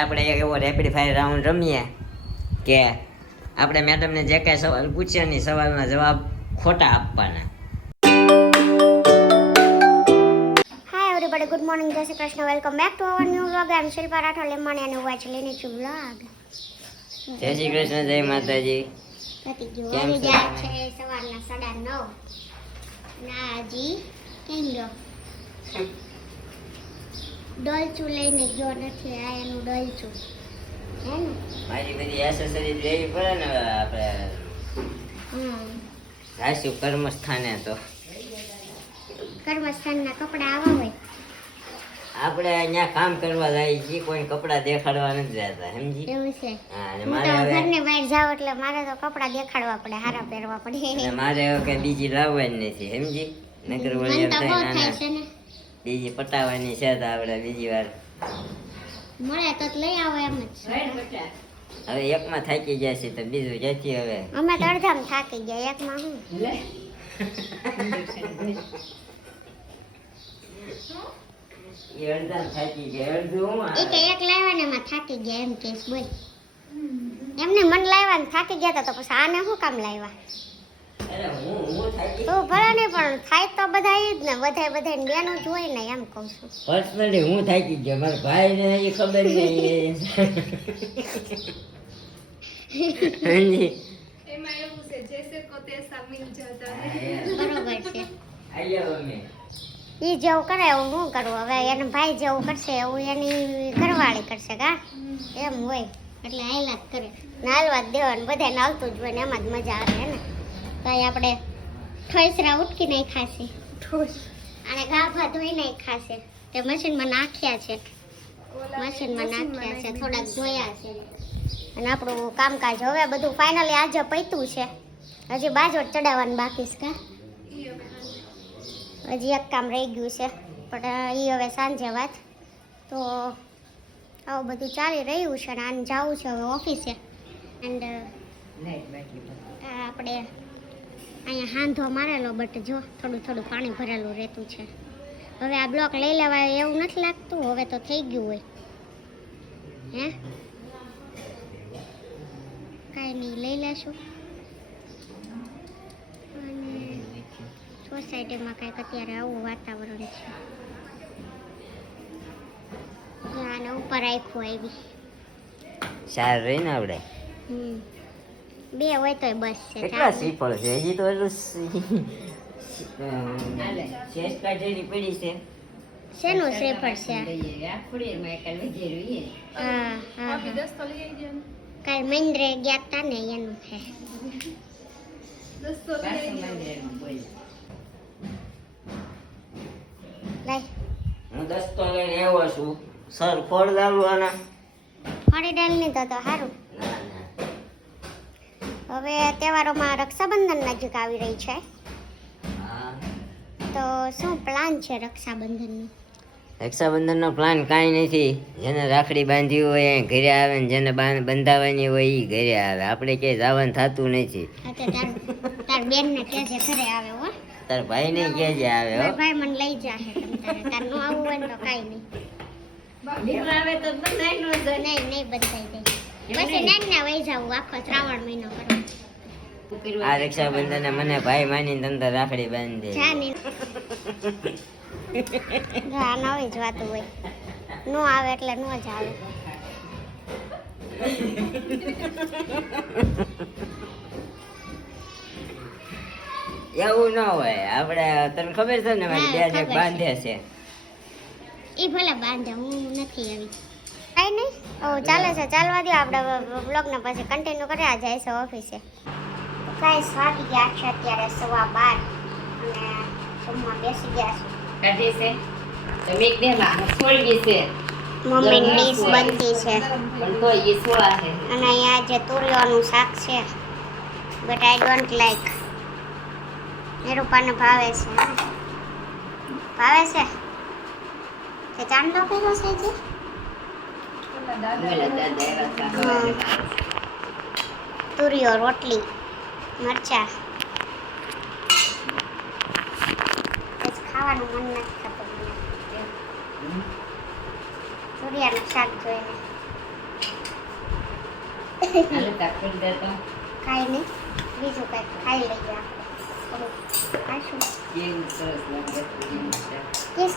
આપણે એક એવો રેપિડ ફાયર રાઉન્ડ રમીએ કે આપણે મેડમને જે કાંઈ સવાલ પૂછ્યા ની સવાલના જવાબ ખોટા આપવાના. હાય એવરીબોડી, ગુડ મોર્નિંગ, જય Shri Krishna, welcome back to our new vlog. I am Shilpa Rathod Lamani અને હું છું લેની છું વ્લોગ. જય શ્રી કૃષ્ણ, જય માતાજી. પતી ગયું. હવે જાય છે સવારના 9:30 ના હજી કેમ ગયો ડોલચું લઈને ગયો નથી. આ એનું ડોલચું હે ને મારી બધી એસેસરીઝ લેવી પડે ને. આપણે જાશું કર્મસ્થાને તો કર્મસ્થાનના કપડા આવા હોય. આપણે અહીંયા કામ કરવા જાય છીએ, કોઈ કપડાં દેખાડવા નથી જતા, સમજી? એવું છે. હા, અને હું મારે તો હવે ઘરની બહાર જાવ એટલે મારે તો કપડા દેખાડવા પડે, હારા પહેરવા પડે. અને મારે હવે કઈ બીજી લાવવાની નથી, સમજી? નકર વળી એમ મન તો થાય બહુ થાય નાના છે ને. બીજી પટાવવાની છે તો આપણે બીજી વાર મળે તો લઈ આવો એમ જ છે. હવે એકમાં થાકી ગયા છે તો બીજું જતી હવે અમે તો અડધામાં થાકી ગયા, એકમાં હું એ અડધા થાકી ગયા, અડધું હું એ કે એક લાવ્યા ને એમાં થાકી ગયા એમ કેસ બોલ. એમને મન લાવ્યા ને થાકી ગયા તા તો પછી આને શું કામ લાવ્યા? અરે હું થાકી તો ભલે નહીં પણ થાય તો બધા ઈ જ ને, બધાય બધાને બેનું જ હોય ને, એમ કહું છું. પર્સનલી હું થાકી ગયો, મારા ભાઈ ને એ ખબર નહીં. સમજી? એમાં એવું છે જૈસે કો તૈસા મિલ જાતા હે. બરોબર છે. આયા અમે ઈ જેવું કરે એવું હું કરું. હવે એને ભાઈ જેવું કરશે એવું એની ઘરવાળી કરશે કા એમ હોય એટલે હાલ્યા જ કરે ને, હાલવા જ દેવાનું. બધાને હાલતું જ હોય ને એમાં જ મજા આવે હે ને. કઈ આપણે ઠોસરા ઉટકી નહીં ખાશે, અને ગાભા ધોઈ નહીં ખાશે, તે મશીનમાં નાખ્યા છે, મશીનમાં નાખ્યા છે, થોડાક ધોયા છે. અને આપણું કામકાજ હવે બધું ફાઇનલી આજે પત્યું છે. હજી બાજોટ ચડાવવાનું બાકી છે કા, હજી એક કામ રહી ગયું છે પણ એ હવે સાંજે વાત. તો આવું બધું ચાલી રહ્યું છે અને આને જવું છે હવે ઓફિસે. એન્ડ આપણે અહીંયા હાંધો મારેલો બટ જો થોડું થોડું પાણી ભરેલું રહેતું છે. હવે આ બ્લોક લઈ લેવાય એવું નથી લાગતું, હવે તો થઈ ગયું હોય હે. કાંઈ નહીં, લઈ લેશું. અને સોસાયટીમાં કાંઈક અત્યારે આવું વાતાવરણ છે. આને ઉપર રાખ્યું આવી સાર રહી ને આપણે બે હોય તોય બસ છે. કેટલા શ્રીફળ છે હજી તો એટલું શેષ કાઢેલી પડી છે. શેનું શ્રીફળ છે? હા હા અભી 10 તો લઈ આવી ને. કાલ મહેન્દ્રે ગયા તા ને એનું છે. 10 તો લઈ આવી. લાય હું દસ્તો લઈને આવ્યો છું. સર ફળ લાવવાના ફળી ડાલ નહીં તો સારું. ના ના હવે તહેવારોમાં રક્ષાબંધન નજીક આવી રહી છે, હા. તો શું પ્લાન છે રક્ષાબંધનનો? રક્ષાબંધનનો પ્લાન કાંઈ નથી. જેને રાખડી બાંધી હોય એ ઘરે આવે ને જેને બંધાવવાની હોય એ ઘરે આવે. આપણે ક્યાંય જવાનું થતું નથી. તાર બેન ને કેજે ઘરે આવે હો. તાર ભાઈ ને ક્યાં આવે હો. મારા ભાઈ મને લઈ જાહે તાર નો આવું હોય ને તો કાંઈ નહીં. નહીં બંધાઈ દે પછી નાના વહી જવું, આખો શ્રાવણ મહિનો કરો. આ રક્ષાબંધન મને ભાઈ માનીને તને રાખડી બાંધી દે. જા નહીં આ નવી જ વાતું હોય, નો આવે એટલે નો જ આવે. એવું ન હોય. આપણે તને ખબર છે ને મારી હા, બેન એક ખબર બાંધે છે. એ ભલે બાંધે, હું નથી આવી. કાંઈ નહીં, ચાલે છે, ચાલવા દો. આપણે બ્લોગને પછી કન્ટિન્યુ કર્યા જાય છે ઓફિસે. કાંઈ વાગી ગયા છે અત્યારે 12:15 અને જમવા બેસી ગયા છે. મમ્મી ડીશ બનતી છે અને અહીંયા જે તુરિયાનું શાક છે બટ આઈ ડોન્ટ લાઈક. નિરૂપાને ભાવે છે, ભાવે છે તે ચાંદલો કર્યો છે જે તુરિયો, રોટલી, મરચા. ખાવાનું મન નથી થતું મને. તુરિયાનું શાક જોઈને કાંઈ નહીં બીજું કંઈક ખાઈ લઈએ આપણે ખાશું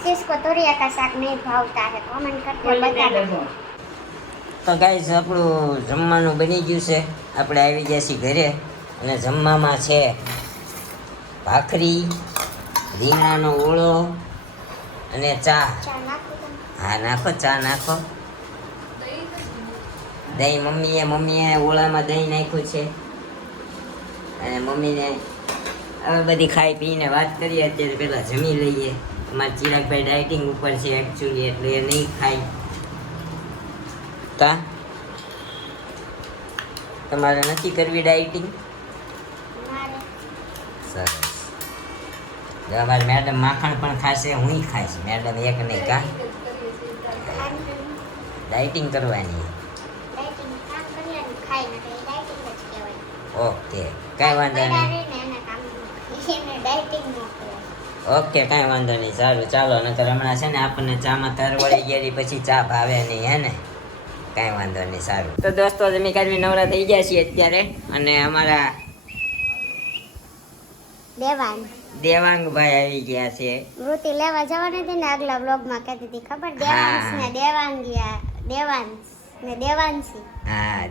किस को तोरिया का शाक नहीं भावता है कमेंट करके बताना તો ગાઈસ આપણું જમવાનું બની ગયું છે. આપણે આવી ગયા છીએ ઘરે અને જમવામાં છે ભાખરી, રીંગણાનો ઓળો અને ચા. ચા નાખું તમે? હા નાખો, ચા નાખો. દહીં મમ્મીએ ઓળામાં દહીં નાખ્યું છે અને મમ્મીને હવે બધી ખાઈ પીને વાત કરીએ. અત્યારે પહેલા જમી લઈએ. અમારા ચિરાગભાઈ ડાયટિંગ ઉપર છે એકચ્યુઅલી, એટલે એ નહીં ખાય. કા તમારે નથી કરવી ડાયટિંગ? મારે સરસ. જો અમારી મેડમ માખણ પણ ખાશે, હું ખાઈશ. મેડમ એક નહીં. કા ડાયટિંગ કરવાની? ડાયટિંગ કામ કરીએ ને ખાઈ ને એટલે ડાયટિંગ જ કહેવાય. ઓકે, કાંઈ વાંધો નહીં. એને કામ એને ડાયટિંગ ન કહેવાય. ઓકે, કાંઈ વાંધો નહીં. સારું, ચાલો. નકર હમણાં છે ને આપણને ચામાં તર વળી ગયેલી પછી ચા ભાવે નહીં, હે ને? કાંઈ વાંધો નહીં. સારું. તો દોસ્તો જમી કાઢવી નવરા થઈ ગયા છીએ અત્યારે, અને અમારા દેવાંગભાઈ આવી ગયા છે. વૃત્તિ લેવા જવાની હતી ને આગલા વ્લોગમાં કહેતી હતી ખબર, દેવાંશ ને દેવાંશી. હા,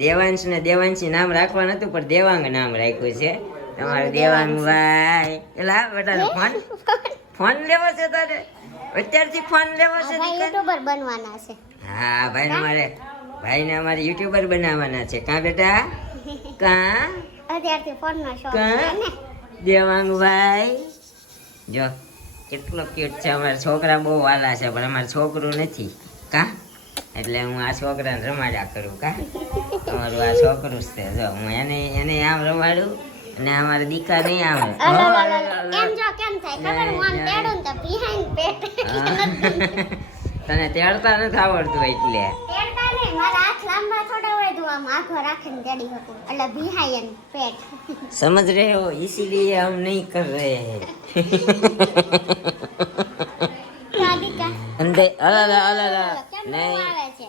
દેવાંશ ને દેવાંશી નામ રાખવાનું હતું, પણ દેવાંગ નામ રાખ્યું છે. તમારે દેવાંગભાઈ એલા બેટા ફોન લેવો છે તારે? અત્યારથી ફોન લેવો છે? યુટ્યુબર બનવાના છે. હા, ભાઈને અમારે યુટ્યુબર બનાવવાના છે. કાં બેટા? કાં અત્યારથી ફોનનો શોખ કાં છે ને. દેવાંગભાઈ જો કેટલો ક્યુટ છે. અમારા છોકરા બહુ વાલા છે, પણ અમારે છોકરું નથી. કાં એટલે હું આ છોકરાને રમાડ્યા કરું. કાં અમારું આ છોકરું જ છે. જો હું એને આમ રમાડું અને અમારે દીકા નહીં આવે. એમ જો કેમ થાય ખબર, હું આમ તેડું ને તો behind પેટ તને તેડતા નથી આવડતું એટલે. તેડતા નહીં, મારા હાથ લાંબા થોડા હોય તો આમ આખો રાખીને તેડી શકું, એટલે behind પેટ. समझ रहे हो, इसीलिए हम नहीं कर रहे हैं. રાધિકા અંદે અલા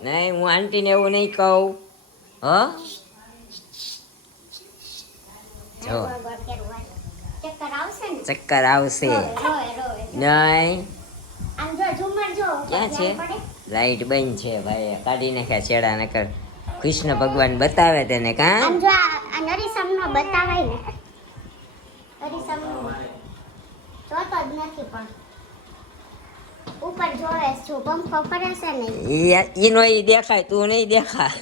નહીં, હું આંટીને એવું નહીં કહું. હો જો ચક્કર આવશે ને? ચક્કર આવશે. રોય નહીં, આમ જો ઝુમર જો ક્યાં છે? પડે. લાઈટ બંધ છે ભાઈ, કાઢી નાખ્યા છેડા. નકર કૃષ્ણ ભગવાન બતાવે તેને. કાં આમ જો આ નરીસમનો બતાવાય ને, નરીસમનો જોતો જ નથી, પણ ઉપર જોવે છું પંખો ફરે છે ને. ઈનો ઈ દેખાય, તું નહીં દેખા.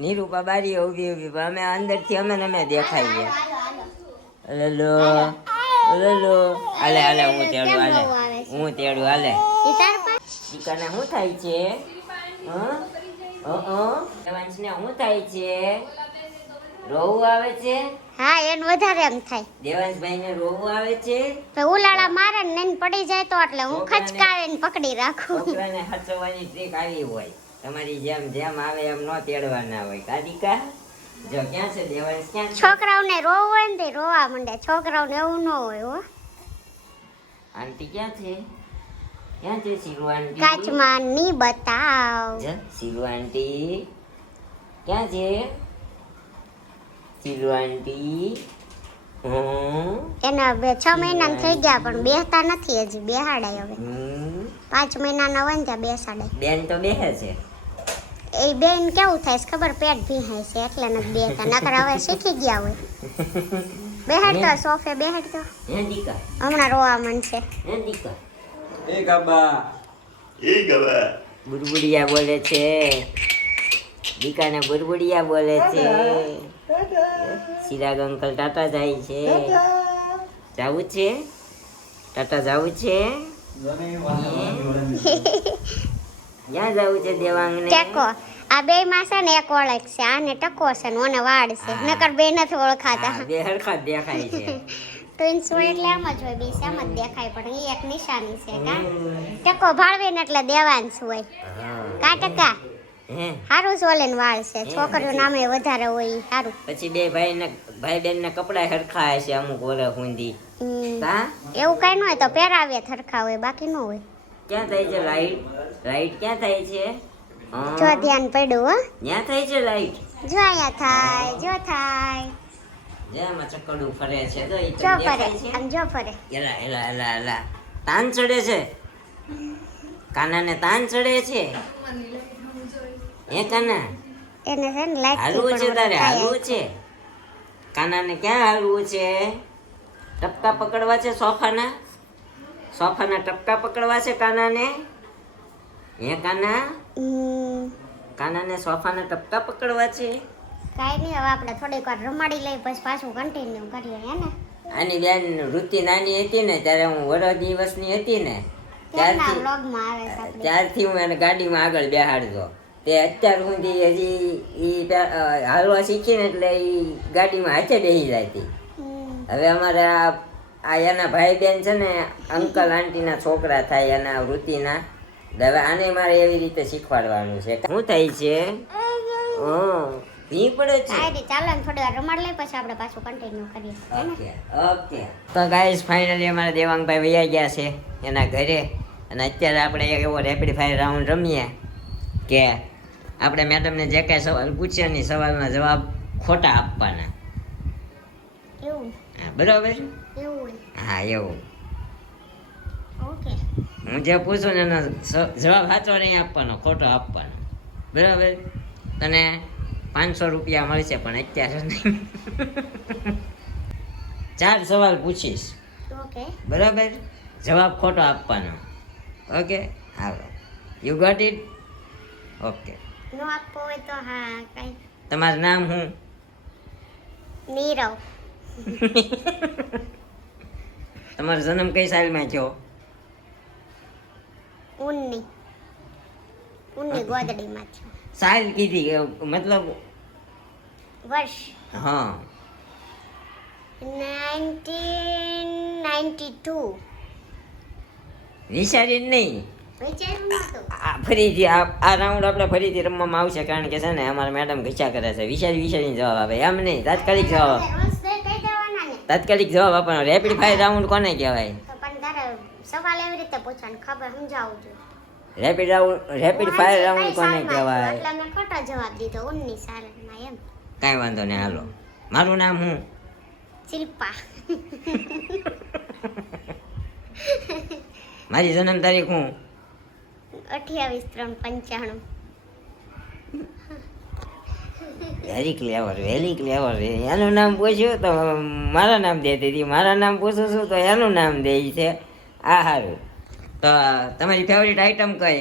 નીરુપા બારી ઊભી પણ અમે અંદરથી અમે દેખાય છે. હાલો હલો હાલે હું તેડું. હાલે ઈ તાર પાસે દીકાને શું થાય છે? દેવાંશને શું થાય છે? રોવું આવે છે? હા, એને વધારે એમ થાય. દેવાંશભાઈને રોવું આવે છે? તો ઉલાળા મારે ને એને પડી જાય તો એટલે હું ખચકાવીને પકડી રાખું. છોકરાને હચવવાની ટ્રીક આવી હોય. તમારી જેમ આવે એમ ન તેડવાના હોય. કાદિકા જો ક્યાં છે દેવાંશ? ક્યાં છે? છોકરાઓને રોવું હોય ને તે રોવા માંડે, છોકરાઓને એવું ન હોય હો. આંટી ક્યાં છે? ક્યાં છે શીલુ આંટી? કાચમાં ની બતાવ. શીલુ આંટી ક્યાં છે? શીલુ આંટી એના 6 મહિના થઈ ગયા પણ બેહતા નથી હજી, બેહાડાય હવે. 5 મહિનાના હોય ને ત્યાં બેસાડાય. બેન તો બેહે છે. એ બેન કેવું થાય છે ખબર, પેટ ભીહાય છે એટલે નથી બેહતા, નકર હવે શીખી ગયા હોય. બેહાડતો સોફે બેહાડતો, હે દીકા? હમણાં રોવા માંડશે. હે દીકા? એ ગાબા બુરબુડિયા બોલે છે. દીકાને બુરબુડિયા બોલે છે. ચિરાગ અંકલ ટાટા જાય છે. જાવું છે? ટાટા જાવું છે? ક્યાં જાવું છે દેવાંગને? ટેકો આ બે માં છે ને એક ઓળખ છે, આને ટકો છે ને ઓને વાડ છે, નકર બે નથી ઓળખાતા. બે હરખા જ દેખાય છે. ટ્વિન્સ હોય એટલે આમ જ હોય, બે સેમ જ દેખાય, પણ એ એક નિશાની છે. કા ટકો ભાળવે ને એટલે દેવાંશ હોય. કા ટકા હે હારું સોલેન વાળ છે, છોકરીઓ નામે વધારે હોય ઈ હારું. પછી બે ભાઈ બેન ના કપડા હરખા હશે અમુક વરસ સુધી. કા એવું કઈ ન હોય તો પહેરાવે હરખા હોય, બાકી ન હોય. ક્યાં થાય છે લાઈટ? લાઈટ ક્યાં થાય છે? જો ધ્યાન પડ્યું હો. ત્યાં થાય છે લાઈટ. જો અહીંયા થાય, જો થાય, જેમાં ચકડું ફરે છે તો ઈ જો તને ફરે, દેખાય છે? આમ જો ફરે. એલા એલા એલા એલા તાન ચડે છે. કાનાને તાન ચડે છે. મમ્મી લઈ હું જોઈ. હે કાના એને છે ને લાઈટ હાલવું છે તારે હાલવું છે. કાનાને ક્યાં હાલવું છે? ટપકા પકડવા છે સોફાના? સોફાના ટપકા પકડવા છે કાનાને? હે કાના કાનાને સોફાના ટપકા પકડવા છે? કાંઈ નહીં, હવે આપણે થોડીક વાર રમાડી લઈએ પછી પાછું કન્ટિન્યુ કરીએ હે ને. આની બેન ઋતિ નાની હતી ને ત્યારે હું વરસ દિવસની હતી ને ત્યારના ત્યારથી વ્લોગમાં આવે છે આપણે. ત્યારથી હું એને ગાડીમાં આગળ બેહાડતો. તે અત્યાર સુધી હજી હાલવા શીખીને એટલે ઈ ગાડીમાં હાથે બેસી જતી. હવે અમારે આ એના ભાઈ બેન છે ને અંકલ આંટીના છોકરા થાય એના વૃત્તિના. હવે આને મારે એવી રીતે શીખવાડવાનું છે. શું થાય છે? ભી પડે છે. આઈડી ચાલો ને થોડી વાર રમાડી લઈએ પછી આપણે પાછું કન્ટિન્યુ કરીએ હે ને. ઓકે ઓકે તો ગાઈસ ફાઇનલી અમારા દેવાંગભાઈ વૈયા ગયા છે એના ઘરે. અને અત્યારે આપણે એક એવો રેપિડ ફાયર રાઉન્ડ રમીએ કે આપણે મેડમને જે કાંઈ સવાલ પૂછ્યા ને સવાલના જવાબ ખોટા આપવાના. એવું હા બરાબર? એવું હા એવું. ઓકે. હું જે પૂછું ને એનો જવાબ સાચો નહીં આપવાનો, ખોટો આપવાનો. બરાબર? તને 500 રૂપિયા મળશે પણ અત્યારે નહીં. 4 સવાલ પૂછીશ. ઓકે. બરાબર? જવાબ ખોટો આપવાનો. ઓકે હાલો યુ ગોટ ઇટ? ઓકે. નો આપવો હોય તો હા કઈ. તમારું નામ શું? નીરવ. તમારો જન્મ કઈ સાલમાં થયો? ઉન્ની ગોદડીમાં છે. સાલ કીધી મતલબ વર્ષ હા 1992. વિચારીને નહીં. વિચાર્યું નહોતું. ફરીથી આ રાઉન્ડ આપણે ફરીથી રમવામાં આવશે કારણ કે છે ને અમારા મેડમ ઘીચા કરે છે. વિચારીને જવાબ આપે એમ નહીં, તાત્કાલિક જવાબ. રોજ તો કહી દેવાના ને. તાત્કાલિક જવાબ આપવાનો. રેપિડ ફાયર રાઉન્ડ કોને કહેવાય? તો પણ તારે સવાલ એવી રીતે પૂછવાનું ખબર સમજાવું છું. રેપિડ ફાયર રાઉન્ડ કોને કહેવાય? એટલે મેં ખોટો જવાબ દીધો 19 સાલમાં એમ. કાંઈ વાંધો નહીં હાલો. મારું નામ શું? શિલ્પા. મારી જન્મ તારીખ શું? 28/3/95. વેરી ક્લેવર. એનું નામ પૂછ્યું તો મારા નામ દેતી હતી, મારા નામ પૂછું છું તો એનું નામ દે છે. આ સારું. તો તમારી ફેવરિટ આઈટમ કઈ?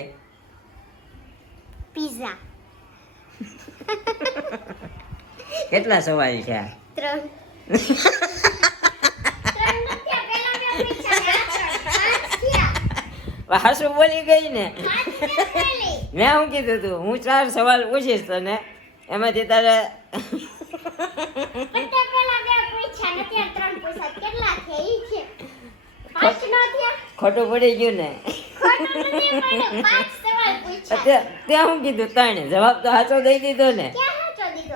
પિઝા. કેટલા સવાલ છે? 3. હાસુ બોલી ગઈ ને. મેં શું કીધું તું? હું 4 સવાલ પૂછીશ તને, એમાંથી તારે ખોટું પડી ગયું ને. ત્યાં શું કીધું? 3. જવાબ તો સાચો દઈ દીધો ને.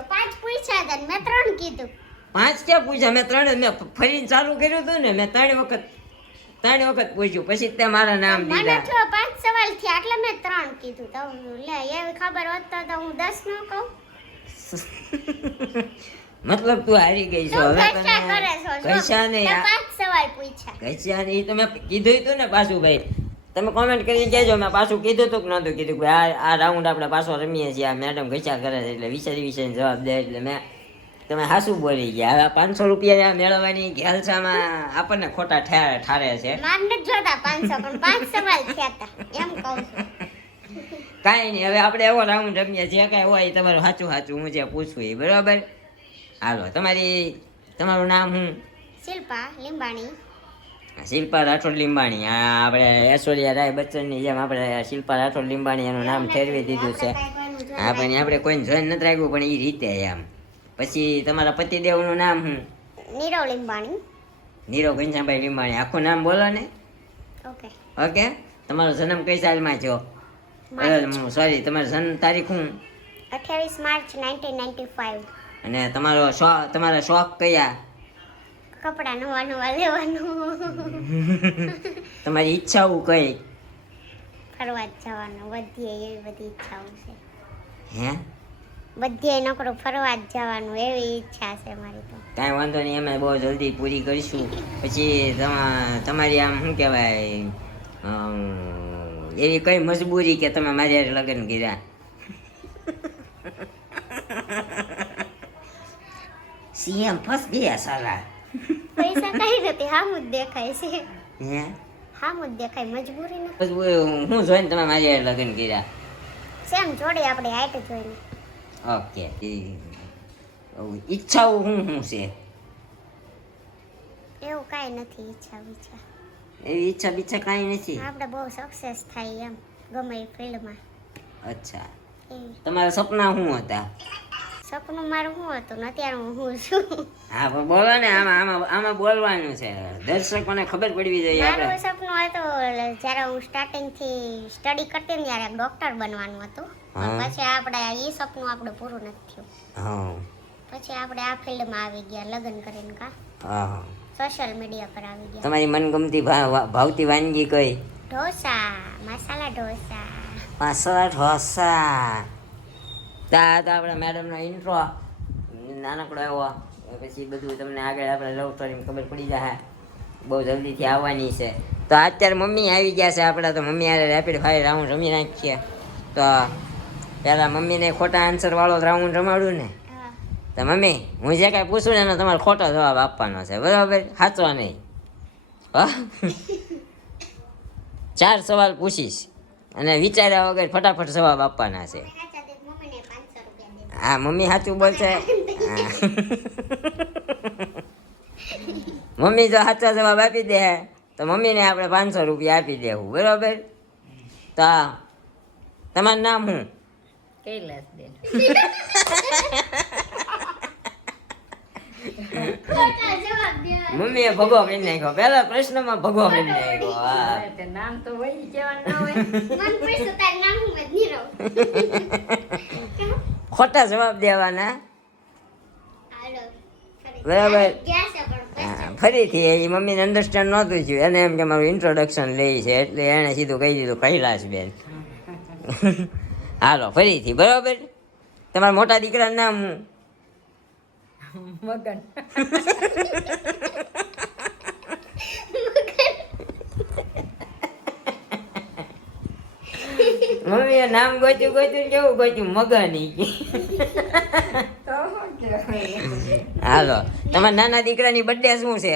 5 પૂછ્યા હતા મેં 3 કીધું. 5 ક્યાં પૂછ્યા? મેં 3 મેં ફરીને ચાલુ કર્યું હતું ને. મેં 3 વખત પૂછ્યું પછી તે મારા નામ મને દીધા. તો 5 સવાલ થયા એટલે મેં 3 કીધું. તો લે એવી ખબર હોત તો હું 10 ન કહું. મતલબ તું હારી ગઈ છો. તું હવે ઘસ્યા કરે છો, જો. ઘસ્યા નહીં. તે 5 સવાલ પૂછ્યા. ઘસ્યા નહીં તો મેં કીધું હતું ને પાછું. ભાઈ તમે કોમેન્ટ કરી કહેજો મેં પાછું કીધું હતું કે નહોતું કીધું. ભાઈ આ રાઉન્ડ આપણે પાછો રમીએ છીએ. આ મેડમ ઘસ્યા કરે છે એટલે વિચારીને જવાબ દે એટલે મેં તમે હાસું બોલી ગયા. હવે 500 રૂપિયા મેળવવાની ઘેલસામાં આપણને ખોટા ઠારે છે. માર નથી જોતા 500 પણ 5 સવાલ થયા હતા એમ કહું છું. કાંઈ નહીં. હવે આપણે એવો રાઉન્ડ રમીએ જે કાંઈ હોય એ તમારું સાચું હું જે પૂછવું એ. બરાબર? હાલો તમારું નામ શું? શિલ્પા લીંબાણી. શિલ્પા રાઠોડ લીંબાણી. આ આપણે ઐશ્વર્યા રાય બચ્ચનની જેમ આપણે શિલ્પા રાઠોડ લીંબાણી એનું નામ ઠેરવી દીધું છે. હા પણ આપણે કોઈને જોઈને નથી રાખ્યું પણ એ રીતે એમ. પછી તમારા પતિદેવનું નામ શું? નીરવ લીંબાણી. નીરવ ઘનશ્યામભાઈ લીંબાણી. આખું નામ બોલો ને. ઓકે. ઓકે. તમારો જન્મ કઈ સાલમાં થયો? સોરી તમારો જન્મ તારીખ શું? 28 માર્ચ 1995. અને તમારા શોખ કયા? કપડા નવા લેવાનું. તમારી ઈચ્છાઓ કઈ? ફરવા જ જવાનું બધીએ એવી બધી ઈચ્છાઓ છે હે બધીએ નકરું ફરવા જ જવાનું એવી ઈચ્છા છે મારી તો કાંઈ વાંધો નહીં, અમે બહુ જલ્દી પૂરી કરીશું. પછી તમારી આમ શું કહેવાય એવી કઈ મજબૂરી કે તમે મારી હારે લગ્ન કર્યા? સીએમ ફસ ગયા સાલા. પૈસા કઈ નથી હામું જ દેખાય છે હે હામું જ દેખાય મજબૂરી નથી મજબૂરી હું જોઈને તમે મારી હારે લગ્ન કર્યા? સેમ જોડે આપણે હાઈટ જોઈને ઓકે. ઈચ્છાઓ શું છે? એવું કાંઈ નથી ઈચ્છા એવી ઈચ્છા બીચ્છા કાંઈ નથી. આપણે બહુ સક્સેસ થાય એમ ગમે એ ફિલ્ડમાં અચ્છા, એવી તમારા સપના શું હતા? સપનું મારું શું હતું ને અત્યારે હું છું હા પણ બોલો ને, આમાં બોલવાનું છે, દર્શકોને ખબર પડવી જોઈએ. મારું આપણે સપનું હતું જ્યારે હું સ્ટાર્ટિંગથી સ્ટડી કરતી ને ત્યારે ડોક્ટર બનવાનું હતું પણ પછી આપણે એ સપનું આપણે પૂરું નથી થયું. હા પછી આપણે આ ફિલ્ડમાં આવી ગયા લગ્ન કરીને કા હા. સોશિયલ મીડિયા પર આવી ગયા. તમારી મનગમતી ભાવતી વાનગી કઈ? ઢોસા, મસાલા ઢોસા. મસાલા ઢોસા. તા તો આપણા મેડમનો ઇન્ટ્રો નાનકડો આવ્યો, પછી બધું તમને આગળ આપણે લવ સ્ટોરીમાં ખબર પડી જાય, બહુ જલ્દીથી આવવાની છે. તો અત્યારે મમ્મી આવી ગયા છે આપણા, તો મમ્મી હારે રેપિડ ફાયર રાઉન્ડ રમી નાખીએ. તો પહેલાં મમ્મીને ખોટા આન્સર વાળો રાઉન્ડ રમાડું ને. હા. તો મમ્મી હું જે કાંઈ પૂછું ને એનો તમારે ખોટો જવાબ આપવાનો છે, બરાબર? સાચો નહીં. હા 4 સવાલ પૂછીશ અને વિચાર્યા વગર ફટાફટ જવાબ આપવાના છે. હા મમ્મી સાચું બોલશે. મમ્મી જો સાચો જવાબ આપી દે તો મમ્મીને આપણે 500 રૂપિયા આપી દેવું, બરાબર? તો તમારું નામ શું? કૈલાસબેન. મમ્મીએ ભગો કરી નાખ્યો, પહેલા પ્રશ્નમાં ભગો કરી નાખ્યો. હા તે નામ તો વહી કહેવાનું ન હોય. મન પૂછ્યું તારું નામ હું મેં નીરવ. ખોટા જવાબ દેવાના, હાલો, ફરી. બરાબર. ગયા છે પણ હા, ફરીથી એ મમ્મીને અન્ડરસ્ટેન્ડ નહોતું થયું, એને એમ કે મારું ઇન્ટ્રોડક્શન લે છે એટલે એણે સીધું કહી દીધું કૈલાસબેન. હાલો ફરીથી, બરાબર? તમારા મોટા દીકરાનું નામ શું? મગન. મમ્મીએ નામ ગોત્યું કેવું ગોત્યું? મગની. તો શું કહેવાય? હાલો તમારા નાના દીકરાની બર્થડે શું છે?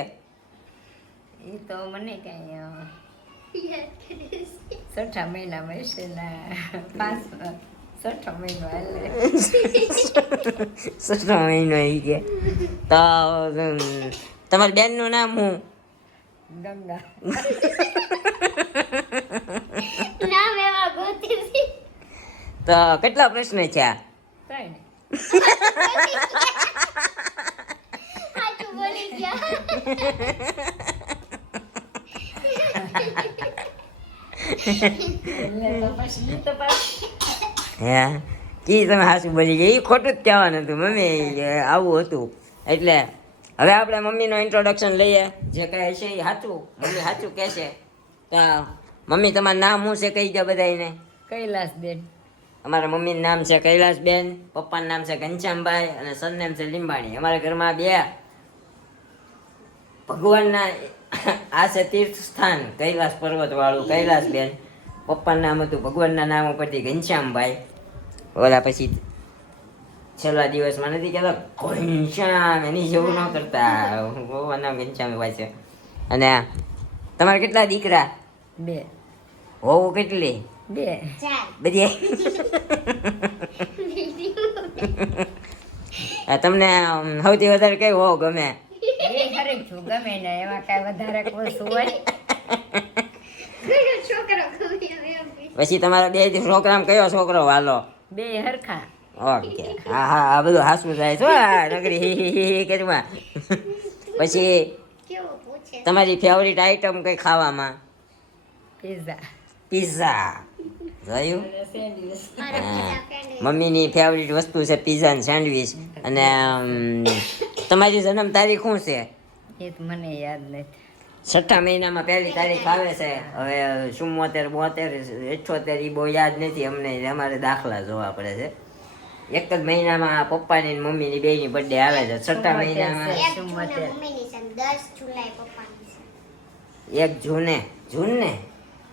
એ તો મને કઈ 6 મહિનામાં હશે ને 6 મહિનો હાલે. 6 મહિનો ઈ કે. તો તમારી બેનનું નામ શું? ગંગા. નામ એવા ગોતી છે. તો કેટલા પ્રશ્ન છે આ? 3. સાચું બોલી ગયા. એટલે તો પછી તો પાછું હે કી તમે હાસું બોલી ગયા, એ ખોટું જ કહેવાનું હતું મમ્મી, આવું હતું. એટલે હવે આપણે મમ્મીનો ઇન્ટ્રોડક્શન લઈએ, જે કહે છે એ સાચું, મમ્મી સાચું કહેશે. તો મમ્મી તમારું નામ શું છે કહી દો બધાને. કૈલાસબેન. અમારા મમ્મીનું નામ છે કૈલાસબેન, પપ્પાનું નામ છે ઘનશ્યામભાઈ અને સરનેમ છે લીંબાણી. અમારા ઘરમાં 2 ભગવાનના આ છે તીર્થ સ્થાન કૈલાસ પર્વત વાળું, કૈલાસબેન. પપ્પાનું નામ હતું ભગવાનના નામ ઉપરથી ઘનશ્યામભાઈ. ઓલા પછી છેલ્લા દિવસમાં નથી કહેતા ઘનશ્યામ, એની જેવું ન કરતા, ભગવાનનું નામ ઘનશ્યામભાઈ છે. અને તમારે કેટલા દીકરા? 2. હોવું કેટલી? 2. ચાલ. બધી. તમને સૌથી વધારે કઈ હોવ ગમે? એ ખરેખ છું ગમે ને એમાં કાંઈ વધારે કોઈ હોય. છોકરો ગમે એમ. પછી તમારા 2 છોકરામાં કયો છોકરો વાલો? 2 હરખા. ઓકે. હા આ બધું હાસવું જાય છો આ નગરી હી કરવા. પછી કેવું પૂછે? તમારી ફેવરિટ આઈટમ કઈ ખાવામાં? પિઝા. પિઝા. જોયું? સેન્ડવિચ. મારા બીજા friend મમ્મીની ફેવરિટ વસ્તુ છે પિઝા અને સેન્ડવિચ. અને તમારી જન્મ તારીખ શું છે? એ તો મને યાદ નથી. છઠ્ઠા મહિનામાં પહેલી તારીખ આવે છે. હવે 74, 72, 78 એ બહુ યાદ નથી અમને, અમારે દાખલા જોવા પડે છે. એક જ મહિનામાં પપ્પાની ને મમ્મીની બેયની બર્થડે આવે છે. છઠ્ઠા મહિનામાં 1 જૂને મમ્મીની છે ને 10 જુલાઈ પપ્પાની છે.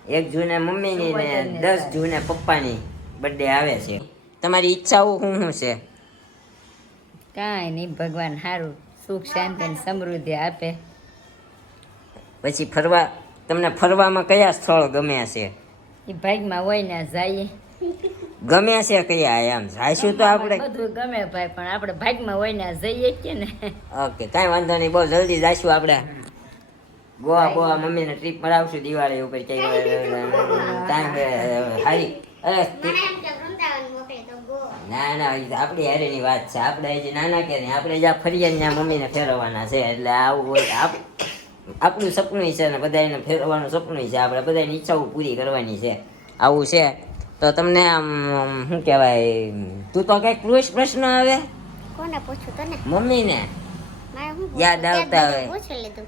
1 જૂને મમ્મીની ને 10 જૂને પપ્પાની બર્થડે આવે છે. તમારી ઈચ્છાઓ શું છે? કાંઈ નહીં, ભગવાન સારું સુખ શાંતિ અને સમૃદ્ધિ આપે. પછી તમને ફરવામાં કયા સ્થળ ગમે છે? એ ભાગમાં હોય ને જઈએ. ગમે છે કયા? એમ જાઈશું તો આપણે. બધું ગમે ભાઈ, પણ આપણે ભાગમાં હોય ને જઈએ કે ને. ઓકે, કાંઈ વાંધો નહીં, બહુ જલ્દી જઈશું આપણે. ગોવા મમ્મીને ટ્રીપ મરાવશું દિવાળી ઉપર. ટાઈમ હારી. મને એમ કે વૃંદાવન મોકલે તો ગો. ના આપણી હારેની વાત છે. આપણે હજી નાના કે નહીં, આપણે જ્યાં ફરીએ ને ત્યાં મમ્મીને ફેરવવાના છે. એટલે આવું હોય આપણું સપનું છે ને બધાને ફેરવવાનું સપનું છે. આપણે બધાની ઈચ્છાઓ પૂરી કરવાની છે. આવું છે તો તમને આમ શું કહેવાય, તું તો કંઈક પ્રશ્ન આવે કોને પૂછું તને? મમ્મીને મારે શું યાદ પૂછવું? આવતા તે જ હોય. બધું પૂછી લીધું.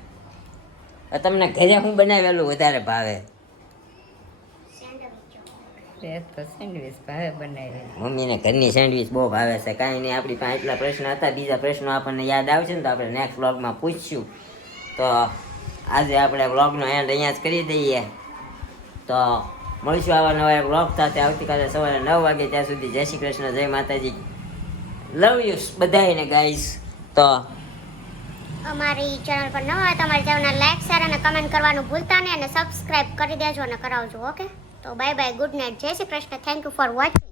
તમને ઘરે હું બનાવેલું વધારે ભાવે? તો સેન્ડવીચ ભાવે બનાવી. મમ્મીને ઘરની સેન્ડવીચ બહુ ભાવે છે. કાંઈ નહીં, આપણી પાસે એટલા પ્રશ્ન હતા. બીજા પ્રશ્નો આપણને યાદ આવશે ને તો આપણે નેક્સ્ટ વ્લોગમાં પૂછશું. તો આજે આપણે વ્લોગનો એન્ડ અહીંયા જ કરી દઈએ. તો મળીશું આવા નવા વ્લોગ સાથે આવતીકાલે સવારે 9 વાગે. ત્યાં સુધી જય શ્રી કૃષ્ણ, જય માતાજી, લવ યુ બધાને ગાઈઝ. તો અમારી ચેનલ પર નવા હોય તો અમારી ચેનલને લાઈક, શેર અને કમેન્ટ કરવાનું ભૂલતા નહીં અને સબસ્ક્રાઇબ કરી દેજો અને કરાવજો. ઓકે, તો બાય બાય, ગુડ નાઇટ, જય Shri Krishna, thank you for watching.